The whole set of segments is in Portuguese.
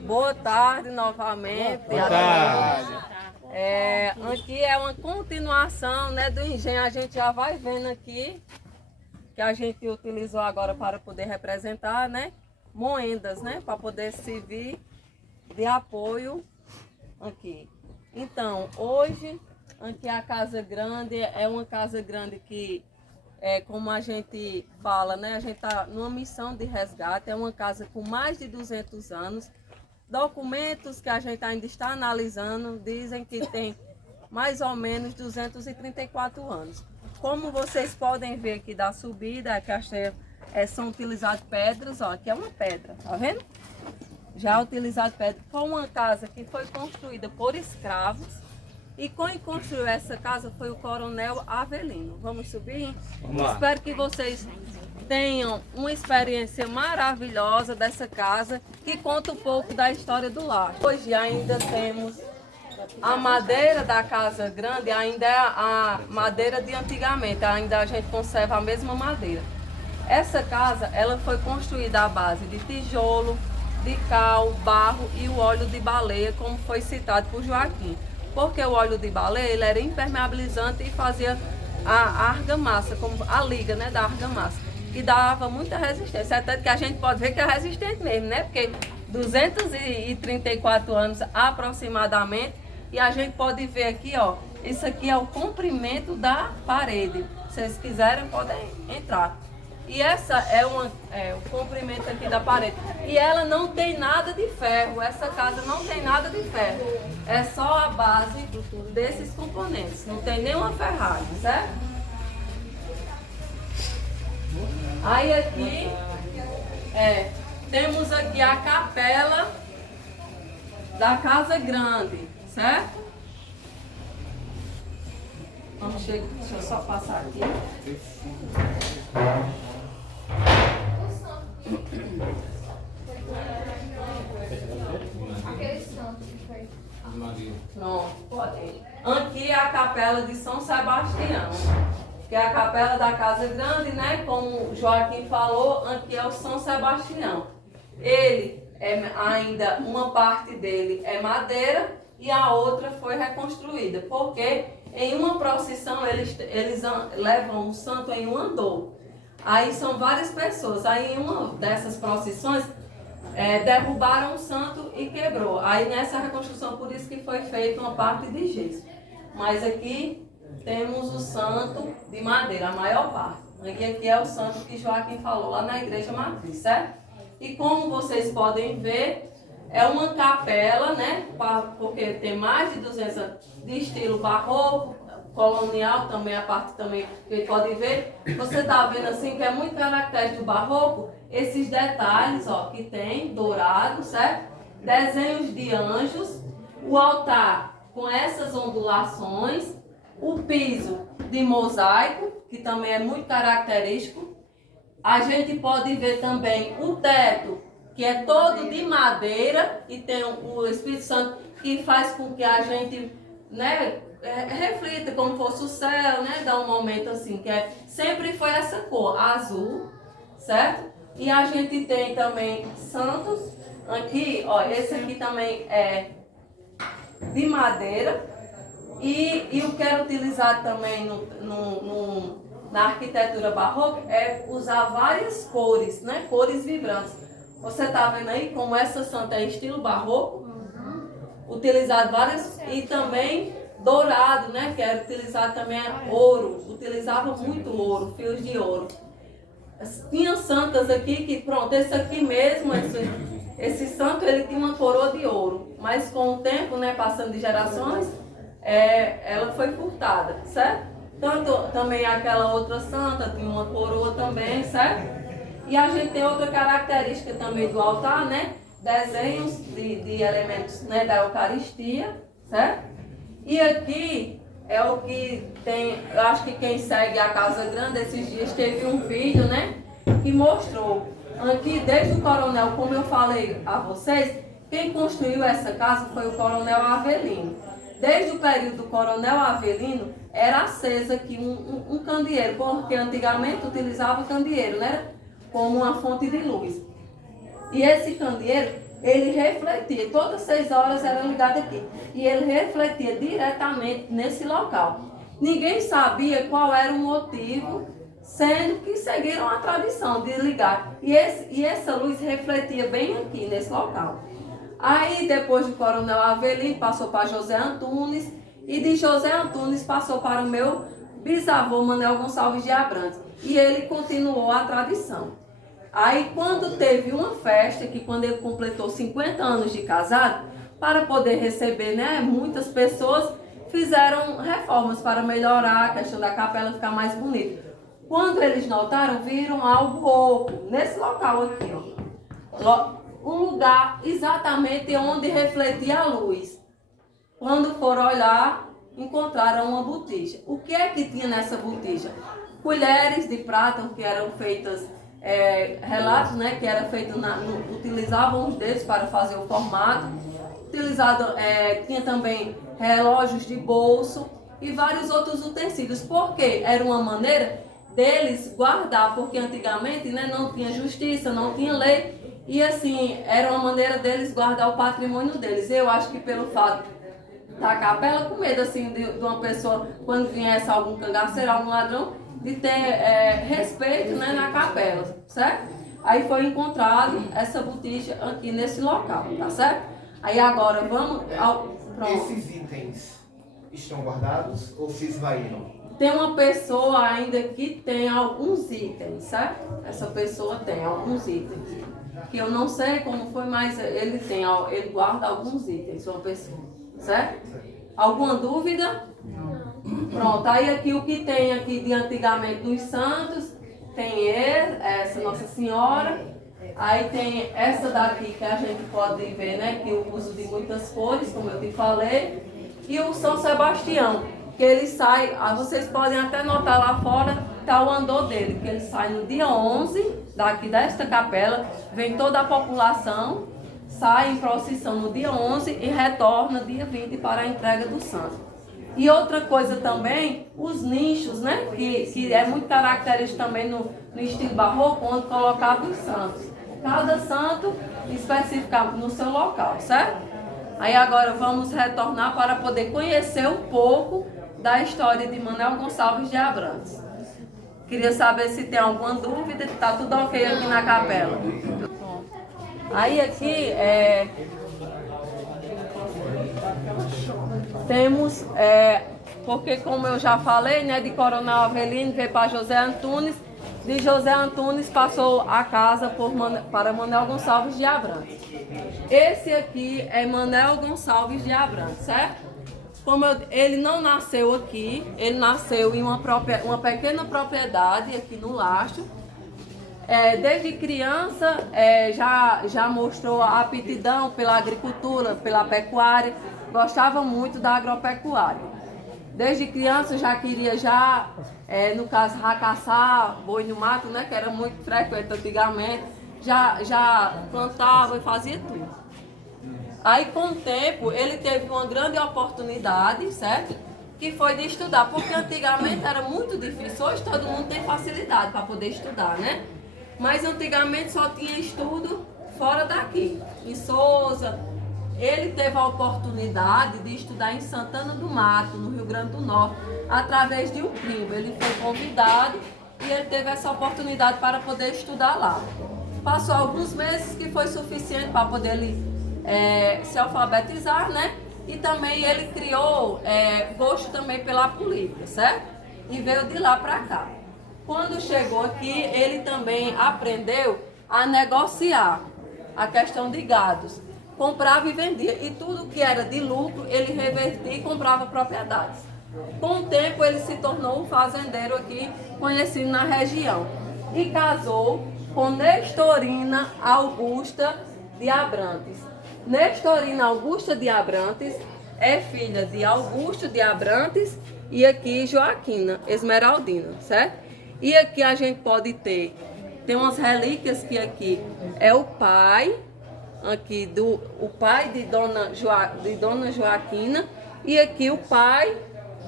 Boa tarde novamente. Boa tarde. Aqui é uma continuação, né, do engenho. A gente já vai vendo aqui que a gente utilizou agora para poder representar, né, moendas, né, para poder servir de apoio aqui. Então, hoje, aqui a Casa Grande é uma casa grande que, como a gente fala, né, a gente está numa missão de resgate. É uma casa com mais de 200 anos. Documentos que a gente ainda está analisando dizem que tem mais ou menos 234 anos. Como vocês podem ver aqui da subida, que são utilizadas pedras, ó, aqui é uma pedra, tá vendo? Já utilizado pedra. Foi uma casa que foi construída por escravos, e quem construiu essa casa foi o Coronel Avelino. Vamos subir? Vamos lá. Espero que vocês tenham uma experiência maravilhosa dessa casa, que conta um pouco da história do lar. Hoje ainda temos a madeira da Casa Grande, ainda é a madeira de antigamente, ainda a gente conserva a mesma madeira. Essa casa, ela foi construída à base de tijolo, de cal, barro e o óleo de baleia, como foi citado por Joaquim. Porque o óleo de baleia, ele era impermeabilizante e fazia a argamassa, como a liga, né, da argamassa, que dava muita resistência. Até que a gente pode ver que é resistente mesmo, né? Porque 234 anos aproximadamente, e a gente pode ver aqui, ó, isso aqui é o comprimento da parede. Se vocês quiserem, podem entrar. E essa é o comprimento aqui da parede. E ela não tem nada de ferro. Essa casa não tem nada de ferro. É só a base desses componentes. Não tem nenhuma ferragem, certo? Aí aqui, temos aqui a capela da Casa Grande, certo? Deixa eu só passar aqui. Não, pode. Aqui é a capela de São Sebastião, que é a capela da Casa Grande, né? Como o Joaquim falou, aqui é o São Sebastião. Ele ainda uma parte dele é madeira e a outra foi reconstruída, porque em uma procissão eles levam o santo em um andor. Aí são várias pessoas. Aí em uma dessas procissões derrubaram o santo e quebrou. Aí nessa reconstrução, por isso que foi feita uma parte de gesso. Mas aqui temos o santo de madeira, a maior parte. Aqui é o santo que Joaquim falou lá na igreja matriz, certo? E como vocês podem ver, é uma capela, né? Porque tem mais de 200 anos, de estilo barroco, colonial também, a parte também que pode ver. Você está vendo assim que é muito característico do barroco, esses detalhes, ó, que tem dourado, certo? Desenhos de anjos, o altar com essas ondulações, o piso de mosaico, que também é muito característico. A gente pode ver também o teto, que é todo de madeira, e tem o Espírito Santo, que faz com que a gente, né, reflita como fosse o céu, né? Dá um momento assim, sempre foi essa cor, azul, certo? E a gente tem também santos, aqui, ó, esse aqui também é de madeira, e o que era utilizado também na arquitetura barroca é usar várias cores, né? Cores vibrantes. Você tá vendo aí como essa santa é estilo barroco? Utilizado várias, e também dourado, né? Que era utilizado também ouro, utilizava muito ouro, fios de ouro. Tinha santas aqui que, pronto, esse aqui mesmo, esse santo, ele tinha uma coroa de ouro, mas com o tempo, né, passando de gerações, ela foi furtada, certo? Tanto também aquela outra santa tinha uma coroa também, certo? E a gente tem outra característica também do altar, né? Desenhos de elementos, né, da Eucaristia, certo? E aqui é o que tem, eu acho que quem segue a Casa Grande esses dias teve um vídeo, né, que mostrou aqui desde o coronel, como eu falei a vocês, quem construiu essa casa foi o Coronel Avelino. Desde o período do Coronel Avelino era acesa aqui um candeeiro, porque antigamente utilizava candeeiro, né, como uma fonte de luz. E esse candeeiro, ele refletia, todas 6 horas era ligado aqui. E ele refletia diretamente nesse local. Ninguém sabia qual era o motivo, sendo que seguiram a tradição de ligar. E essa luz refletia bem aqui, nesse local. Aí, depois do Coronel Avelino, passou para José Antunes. E de José Antunes passou para o meu bisavô, Manuel Gonçalves de Abrantes. E ele continuou a tradição. Aí, quando teve uma festa, que quando ele completou 50 anos de casado, para poder receber, né, muitas pessoas, fizeram reformas para melhorar a questão da capela ficar mais bonita. Quando eles notaram, viram algo oco, nesse local aqui, ó. Um lugar exatamente onde refletia a luz. Quando foram olhar, encontraram uma botija. O que é que tinha nessa botija? Colheres de prata que eram feitas, relatos, né, que era feito utilizavam os dedos para fazer o formato. Tinha também relógios de bolso e vários outros utensílios, porque era uma maneira deles guardar, porque antigamente, né, não tinha justiça, não tinha lei, e assim, era uma maneira deles guardar o patrimônio deles. Eu acho que pelo fato da capela, com medo assim de uma pessoa, quando viesse algum cangaceiro, algum ladrão, de ter respeito, né, na capela, certo? Aí foi encontrado essa botija aqui nesse local, tá certo? Aí agora vamos ao... Pronto. Esses itens estão guardados ou se esvaíram? Tem uma pessoa ainda que tem alguns itens, certo? Essa pessoa tem alguns itens. Que eu não sei como foi, mas ele guarda alguns itens, uma pessoa, certo? Alguma dúvida? Pronto, aí aqui o que tem aqui de antigamente dos santos, tem essa Nossa Senhora, aí tem essa daqui que a gente pode ver, né, que o uso de muitas cores, como eu te falei, e o São Sebastião, que ele sai, vocês podem até notar lá fora, está o andor dele, que ele sai no dia 11, daqui desta capela, vem toda a população, sai em procissão no dia 11 e retorna dia 20 para a entrega do santo. E outra coisa também, os nichos, né? Que é muito característico também no estilo barroco, onde colocava os santos. Cada santo especificado no seu local, certo? Aí agora vamos retornar para poder conhecer um pouco da história de Manuel Gonçalves de Abrantes. Queria saber se tem alguma dúvida, que está tudo ok aqui na capela. Aí aqui temos, porque como eu já falei, né, de Coronel Avelino veio para José Antunes, de José Antunes passou a casa para Manuel Gonçalves de Abrantes. Esse aqui é Manuel Gonçalves de Abrantes, certo? Ele não nasceu aqui, ele nasceu em uma pequena propriedade aqui no Lastro. Desde criança já mostrou a aptidão pela agricultura, pela pecuária, gostava muito da agropecuária. Desde criança já queria, no caso, caçar boi no mato, né, que era muito frequente antigamente, já plantava e fazia tudo. Aí com o tempo ele teve uma grande oportunidade, certo? Que foi de estudar, porque antigamente era muito difícil, hoje todo mundo tem facilidade para poder estudar, né? Mas antigamente só tinha estudo fora daqui, em Sousa. Ele teve a oportunidade de estudar em Santana do Mato, no Rio Grande do Norte, através de um primo. Ele foi convidado e ele teve essa oportunidade para poder estudar lá. Passou alguns meses que foi suficiente para poder ele se alfabetizar, né? E também ele criou gosto também pela política, certo? E veio de lá para cá. Quando chegou aqui, ele também aprendeu a negociar a questão de gados. Comprava e vendia. E tudo que era de lucro, ele revertia e comprava propriedades. Com o tempo, ele se tornou um fazendeiro aqui, conhecido na região. E casou com Nestorina Augusta de Abrantes. Nestorina Augusta de Abrantes é filha de Augusto de Abrantes e aqui Joaquina Esmeraldina, certo? E aqui a gente pode tem umas relíquias que aqui é o pai, aqui o pai de Dona Joaquina e aqui o pai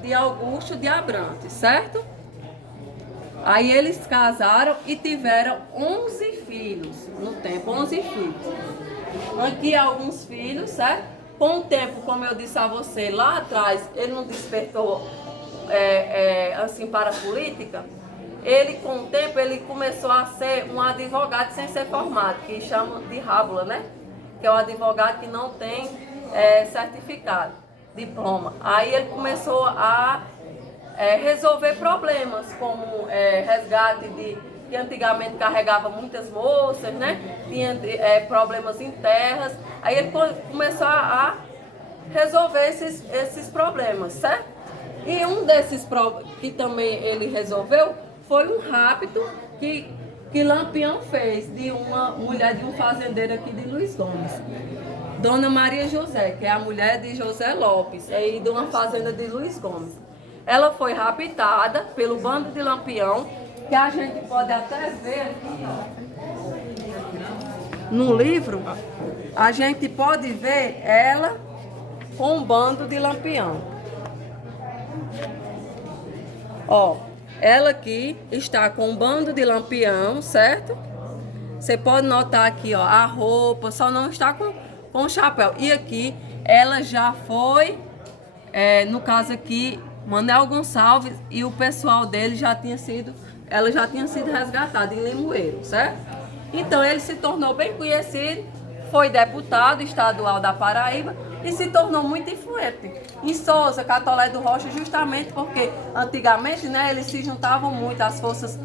de Augusto de Abrantes, certo? Aí eles casaram e tiveram 11 filhos. filhos no tempo, 11 filhos. Aqui alguns filhos, certo? Com o tempo, como eu disse a você, lá atrás, ele não despertou assim para a política. Ele, com o tempo, ele começou a ser um advogado sem ser formado, que chama de rábula, né? Que é um advogado que não tem certificado, diploma. Aí ele começou a resolver problemas, como resgate que antigamente carregava muitas moças, né? Tinha problemas em terras. Aí ele começou a resolver esses problemas, certo? E um desses que também ele resolveu foi um rapto que Lampião fez de uma mulher de um fazendeiro aqui de Luiz Gomes. Dona Maria José, que é a mulher de José Lopes, aí de uma fazenda de Luiz Gomes. Ela foi raptada pelo bando de Lampião, que a gente pode até ver aqui, ó, no livro, a gente pode ver ela com o bando de Lampião. Ó, ela aqui está com um bando de Lampião, certo? Você pode notar aqui, ó, a roupa, só não está com o chapéu. E aqui, ela já foi, no caso aqui, Manuel Gonçalves e o pessoal dele ela já tinha sido resgatada em Limoeiro, certo? Então, ele se tornou bem conhecido, foi deputado estadual da Paraíba e se tornou muito influente em Souza, Catolé do Rocha, justamente porque antigamente, né, eles se juntavam muito às forças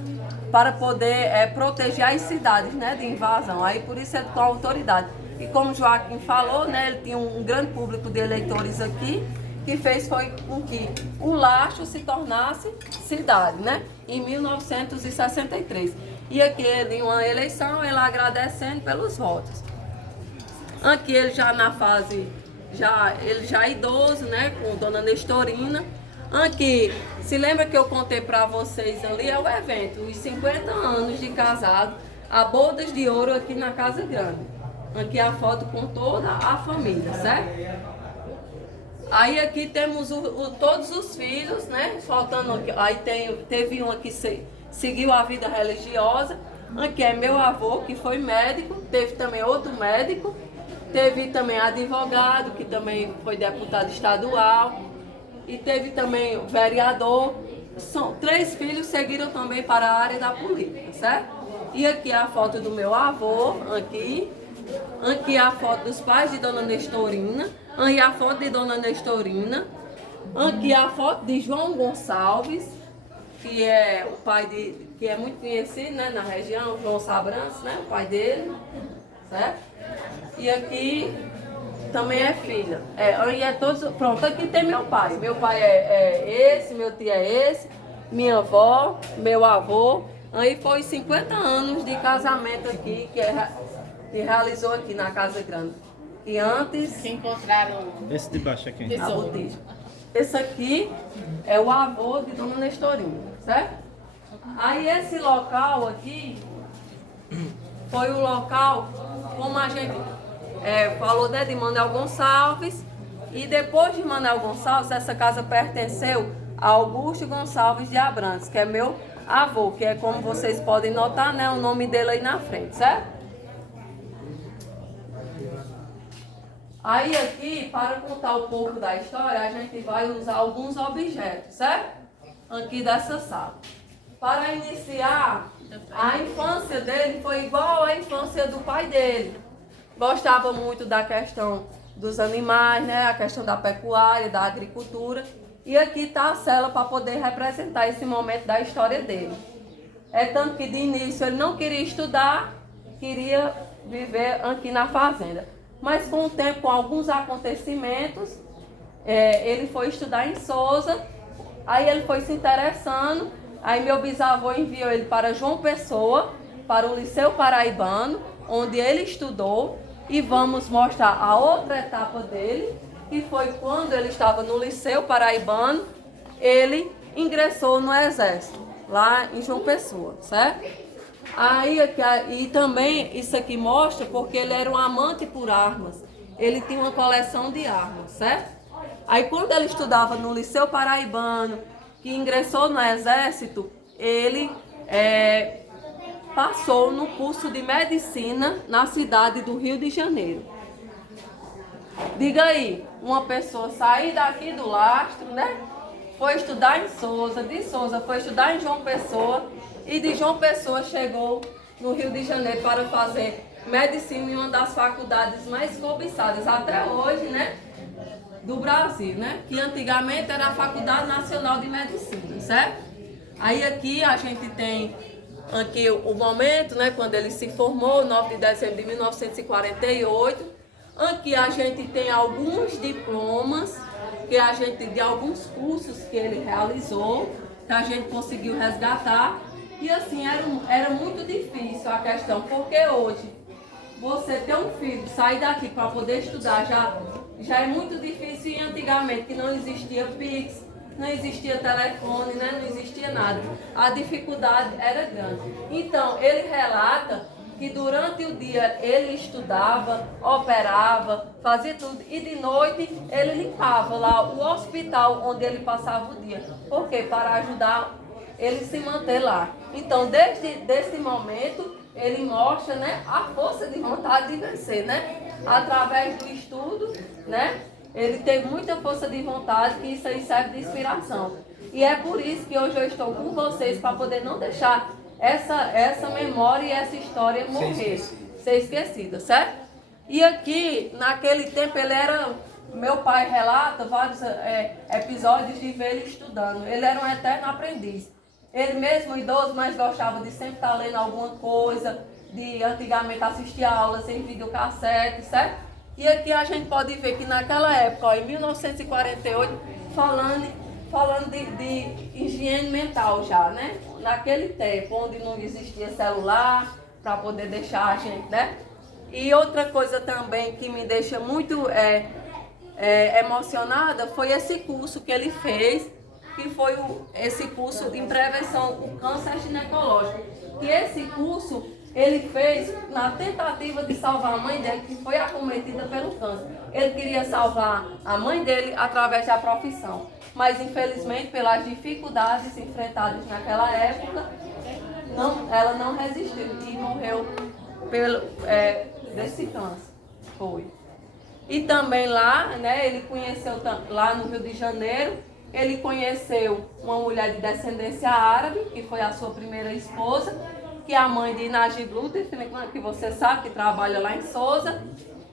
para poder proteger as cidades, né, de invasão. Aí por isso ele com a autoridade. E como Joaquim falou, né, ele tinha um grande público de eleitores aqui, que fez foi com que o Lacho se tornasse cidade, né, em 1963. E aqui ele, em uma eleição, ele agradecendo pelos votos. Aqui ele já na fase, ele já idoso, né, com Dona Nestorina. Aqui, se lembra que eu contei para vocês ali, é o evento, os 50 anos de casado, a bodas de ouro aqui na Casa Grande. Aqui a foto com toda a família, certo? Aí aqui temos todos os filhos, né, faltando aqui, aí teve um aqui que seguiu a vida religiosa. Aqui é meu avô, que foi médico, teve também outro médico. Teve também advogado, que também foi deputado estadual. E teve também o vereador. São 3 filhos seguiram também para a área da política, certo? E aqui é a foto do meu avô, aqui. Aqui é a foto dos pais de Dona Nestorina. Aqui é a foto de Dona Nestorina. Aqui é a foto de João Gonçalves, que é o pai que é muito conhecido, né, na região, João Sabranço, né, o pai dele, certo? E aqui também é filha. Aí é todos. Pronto, aqui tem meu pai. Meu pai é esse, meu tio é esse, minha avó, meu avô. Aí foi 50 anos de casamento aqui que realizou aqui na Casa Grande. E antes. Se encontraram. Esse de baixo aqui. A botija. Esse aqui é o avô de Dona Nestorina, certo? Aí esse local aqui foi o local, como a gente falou, né, de Manuel Gonçalves. E depois de Manuel Gonçalves, essa casa pertenceu a Augusto Gonçalves de Abrantes, que é meu avô, que é como vocês podem notar, né, o nome dele aí na frente, certo? Aí aqui, para contar um pouco da história, a gente vai usar alguns objetos, certo? Aqui dessa sala. Para iniciar, a infância dele foi igual à infância do pai dele. Gostava muito da questão dos animais, né? A questão da pecuária, da agricultura. E aqui está a cela para poder representar esse momento da história dele. É tanto que de início ele não queria estudar, queria viver aqui na fazenda. Mas com o tempo, com alguns acontecimentos, ele foi estudar em Souza. Aí ele foi se interessando. Aí meu bisavô enviou ele para João Pessoa, para o Liceu Paraibano, onde ele estudou. E vamos mostrar a outra etapa dele, que foi quando ele estava no Liceu Paraibano, ele ingressou no Exército, lá em João Pessoa, certo? Aí, e também isso aqui mostra porque ele era um amante por armas. Ele tinha uma coleção de armas, certo? Aí quando ele estudava no Liceu Paraibano, que ingressou no Exército, ele passou no curso de medicina na cidade do Rio de Janeiro. Diga aí, uma pessoa sair daqui do Lastro, né? Foi estudar em Souza, de Souza foi estudar em João Pessoa e de João Pessoa chegou no Rio de Janeiro para fazer medicina em uma das faculdades mais cobiçadas até hoje, né? Do Brasil, né? Que antigamente era a Faculdade Nacional de Medicina, certo? Aí aqui a gente tem aqui o momento, né? Quando ele se formou, 9 de dezembro de 1948. Aqui a gente tem alguns diplomas que a gente, de alguns cursos que ele realizou, que a gente conseguiu resgatar. E assim, era muito difícil a questão, porque hoje você ter um filho, sair daqui para poder estudar já é muito difícil. E antigamente que não existia Pix, não existia telefone, né? Não existia nada. A dificuldade era grande. Então, ele relata que durante o dia ele estudava, operava, fazia tudo. E de noite ele limpava lá o hospital onde ele passava o dia. Por quê? Para ajudar ele se manter lá. Então, desde esse momento, ele mostra, né, a força de vontade de vencer, né? Através do estudo, né? Ele teve muita força de vontade, que isso aí serve de inspiração. E é por isso que hoje eu estou com vocês, para poder não deixar essa memória e essa história morrer, ser esquecida, certo? E aqui, naquele tempo, ele era... Meu pai relata vários episódios de ver ele estudando. Ele era um eterno aprendiz. Ele mesmo, idoso, mas gostava de sempre estar lendo alguma coisa, de antigamente assistir aulas em videocassete, certo? E aqui a gente pode ver que naquela época, ó, em 1948, falando de higiene mental já, né? Naquele tempo, onde não existia celular, para poder deixar a gente, né? E outra coisa também que me deixa muito emocionada foi esse curso que ele fez, que foi esse curso de prevenção do câncer ginecológico. E esse curso ele fez na tentativa de salvar a mãe dele, que foi acometida pelo câncer. Ele queria salvar a mãe dele através da profissão. Mas, infelizmente, pelas dificuldades enfrentadas naquela época, ela não resistiu e morreu desse câncer. Foi. E também lá, né, ele conheceu, lá no Rio de Janeiro, ele conheceu uma mulher de descendência árabe, que foi a sua primeira esposa, que é a mãe de Najib Luther, que você sabe que trabalha lá em Souza.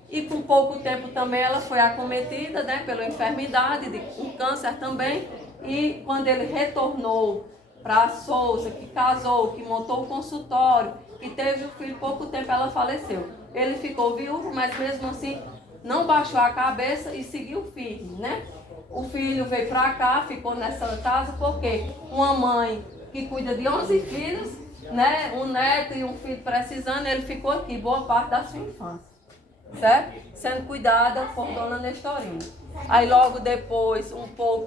E com pouco tempo também ela foi acometida, né, pela enfermidade, um câncer também. E quando ele retornou para Souza, que casou, que montou o consultório, que teve o filho, pouco tempo ela faleceu. Ele ficou viúvo, mas mesmo assim não baixou a cabeça e seguiu firme, né? O filho veio para cá, ficou nessa casa, porque uma mãe que cuida de 11 filhos, né, um neto e um filho precisando, ele ficou aqui boa parte da sua infância, certo? Sendo cuidada por Dona Nestorina. Aí logo depois,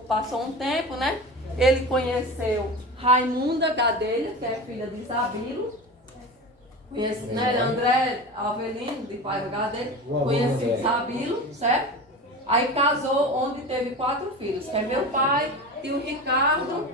passou um tempo, né, ele conheceu Raimunda Gadelha, que é filha de Isabilo, né, André Avelino, de pai do Gadelha, conheceu Isabilo, certo? Aí casou, onde teve 4 filhos, que é meu pai, tio Ricardo,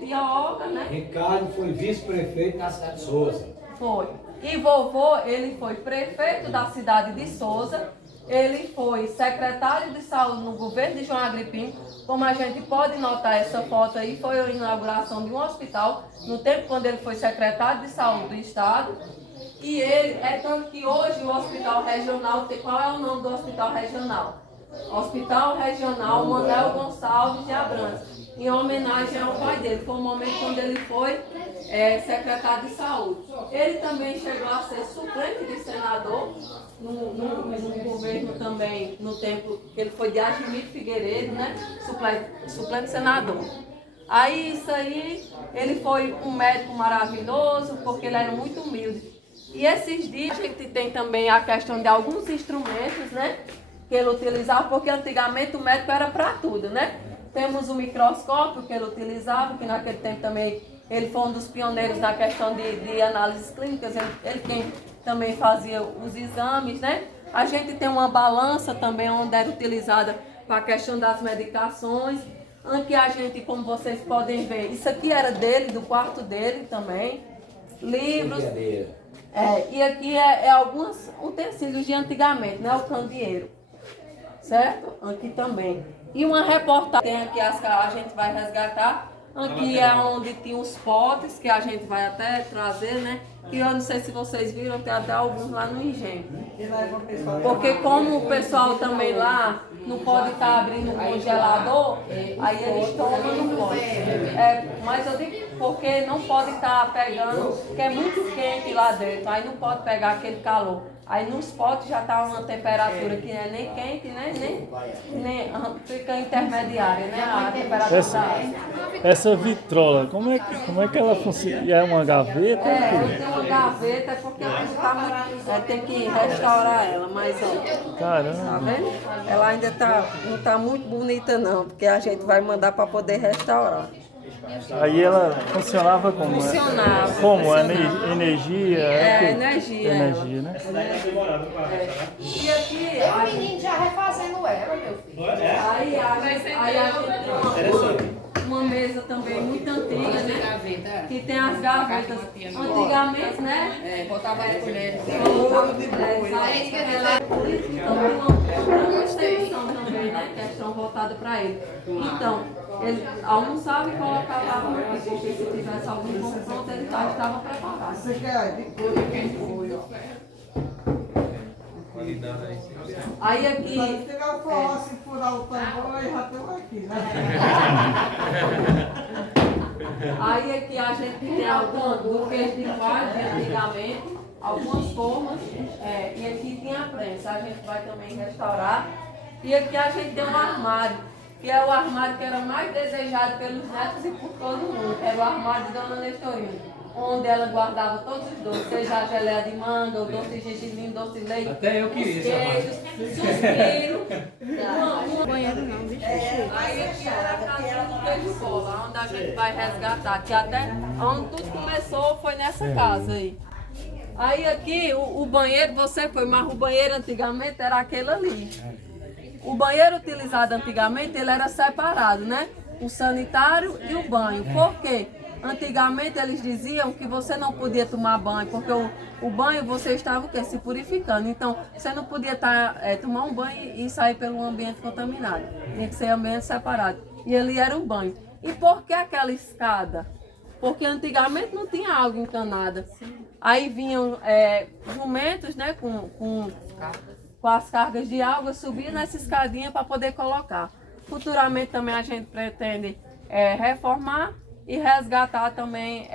tia Olga, né? Ricardo foi vice-prefeito da cidade de Souza. Foi. E vovô, ele foi prefeito da cidade de Souza, ele foi secretário de saúde no governo de João Agripino. Como a gente pode notar, essa foto aí foi a inauguração de um hospital, no tempo quando ele foi secretário de saúde do estado. E ele, tanto que hoje o hospital regional, qual é o nome do hospital regional? Hospital Regional Manuel Gonçalves de Abrantes, em homenagem ao pai dele. Foi o momento quando ele foi secretário de saúde. Ele também chegou a ser suplente de senador no governo também, no tempo que ele foi de Admir Figueiredo, né? Suplente senador. Aí isso aí, ele foi um médico maravilhoso, porque ele era muito humilde. E esses dias a gente tem também a questão de alguns instrumentos, né, que ele utilizava, porque antigamente o médico era para tudo, né? Temos o microscópio que ele utilizava, que naquele tempo também ele foi um dos pioneiros na questão de análises clínicas, ele quem também fazia os exames, né? A gente tem uma balança também, onde era utilizada para a questão das medicações. Aqui a gente, como vocês podem ver, isso aqui era dele, do quarto dele também. livros. Brincadeira. E aqui é alguns utensílios de antigamente, né? O candeeiro, certo? Aqui também. E uma reportagem, tem aqui a gente vai resgatar. Aqui é onde tinha os potes, que a gente vai até trazer, né? E eu não sei se vocês viram, tem até alguns lá no engenho. Porque como o pessoal também lá não pode estar abrindo o congelador, aí eles tomam no pote. Mas eu digo porque não pode estar pegando, porque é muito quente lá dentro, aí não pode pegar aquele calor. Aí nos potes já está uma temperatura que não é nem quente, né? Nem fica intermediária, né? A temperatura da água. Essa vitrola, como é que ela funciona? É uma gaveta? Tem uma gaveta, porque tá muito, tem que restaurar ela, mas ó, Caramba. tá vendo? Ela ainda não tá muito bonita não, porque a gente vai mandar para poder restaurar. Aí ela funcionava como? Funcionava. Como? Funcionava. Energia? Energia. Energia, né? E aqui, O menino já refazendo ela, meu filho. aí a gente tem uma mesa também muito antiga, né? Que tem as gavetas. Antigamente, né? Botava as colheres. Uma extensão também, né? Questão voltada para ele. Então, ele almoçava e colocava a roupa, porque se tivesse algum confronto, ele já estava preparado. Você quer de coisa quem foi, ó. Aí aqui. Se pegar o forró, se furar o tambor, aí já tem aqui, né? Aí aqui a gente tem algum do queijo de coalho de antigamente, algumas formas, e aqui tem a prensa, a gente vai também restaurar. E aqui a gente tem um armário, que é o armário que era mais desejado pelos netos e por todo mundo, que era o armário de Dona Nestorina, onde ela guardava todos os doces, seja a geleia de manga, o doce de gengibre, doce de leite, Até eu queria os esse armário. queijos, suspiro, Banheiro não, deixa eu Aí aqui era a casinha do queijo bola, onde a gente vai resgatar, que até onde tudo começou foi nessa casa aí. Aí aqui o banheiro, você foi, mas o banheiro antigamente era aquele ali. O banheiro utilizado antigamente, ele era separado, né? O sanitário e o banho. Por quê? Antigamente eles diziam que você não podia tomar banho, porque o banho você estava o quê? Se purificando. Então, você não podia tomar um banho e sair pelo ambiente contaminado. Tinha que ser ambiente separado. E ali era o banho. E por que aquela escada? Porque antigamente não tinha água encanada. Aí vinham jumentos, né, com as cargas de água, subia nessa escadinha para poder colocar. Futuramente também a gente pretende reformar e resgatar também,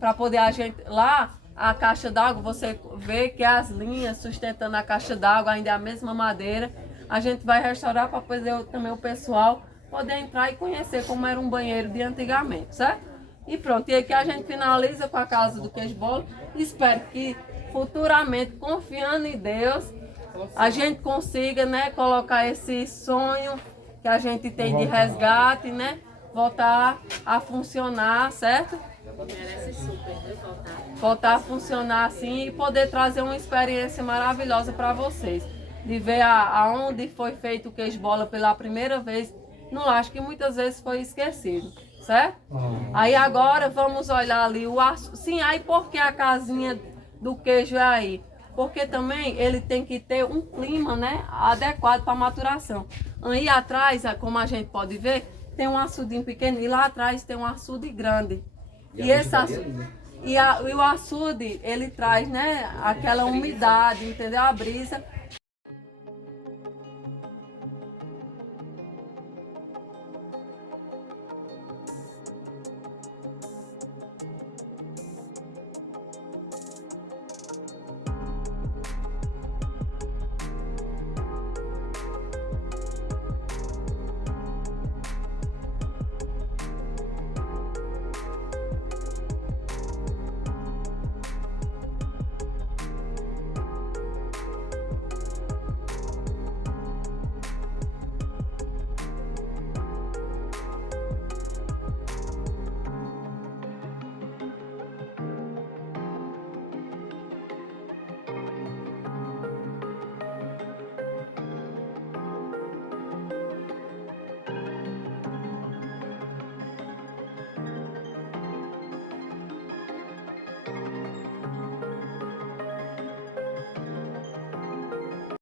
para poder a gente, lá a caixa d'água, você vê que as linhas sustentando a caixa d'água ainda é a mesma madeira. A gente vai restaurar para poder também o pessoal poder entrar e conhecer como era um banheiro de antigamente, certo? E pronto, e aqui a gente finaliza com a casa do queijo bolo. Espero que futuramente, confiando em Deus, a gente consiga, né, colocar esse sonho que a gente tem de resgate, né, voltar a funcionar, certo? Merece super, né, Voltar a funcionar assim e poder trazer uma experiência maravilhosa para vocês. De ver aonde foi feito o queijo bola pela primeira vez no lar, que muitas vezes foi esquecido, certo? Aí agora vamos olhar ali o aço. Sim, aí por que a casinha do queijo é aí? Porque também ele tem que ter um clima, né, adequado para maturação. Aí atrás, como a gente pode ver, tem um açudinho pequeno e lá atrás tem um açude grande. E esse açude, e o açude, ele traz, né, aquela umidade, entendeu? A brisa